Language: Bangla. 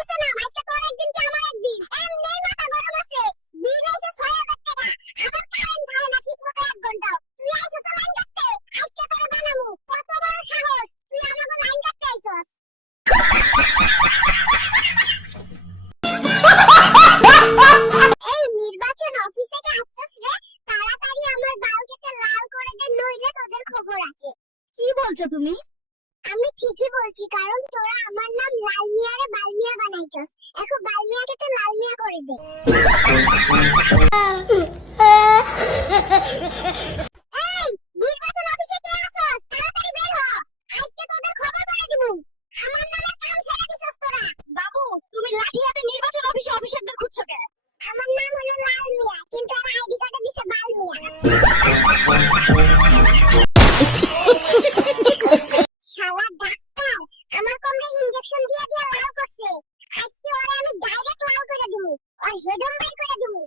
হইছে না, আজকে তোর একদিন কি আমার একদিন। এমনি মাথা গরম আছে। বিল হইছে ৬০০০ টাকা। আবার কারেন্ট থাকে না ঠিকমতো ১ ঘন্টাও। তুই আইছস লাইন কাটতে, আজকে তোরে বানামু। কত বড় সাহস, তুই আমাকে লাইন কাটতে আইছস। এই নির্বাচন অফিসে কি আসছস রে? তাড়াতাড়ি আমার বাল কেটে লাল করে দে, নইলে তোদের খবর আছে। কি বলছো তুমি? আমি ঠিকই বলছি, কারণ তোরা আমার নাম লাল মিয়ারে বালমিয়া বানাইছস। এখন বালমিয়াকে তো লাল মিয়া করে দে। এই নির্বাচন অফিসে কে আছস? তাড়াতাড়ি বের হ, আজকে তোদের খবর করে দিমু। আমার নামে কাম ছেড়ে দিছস তোরা। বাবু, তুমি লাঠি হাতে নির্বাচন অফিসে অফিসারদের খুঁজছো কেন? আমার নাম হলো লাল মিয়া, কিন্তু আর আইডি কার্ডে দিছে বাল মিয়া। শালা ডাক্তার আমার কোমরে ইনজেকশন দিয়ে দিয়ে লাল করছে। আজকে ওরে আমি ডাইরেক্ট লাল করে দিমু, আর হেডম বাই করে দিমু।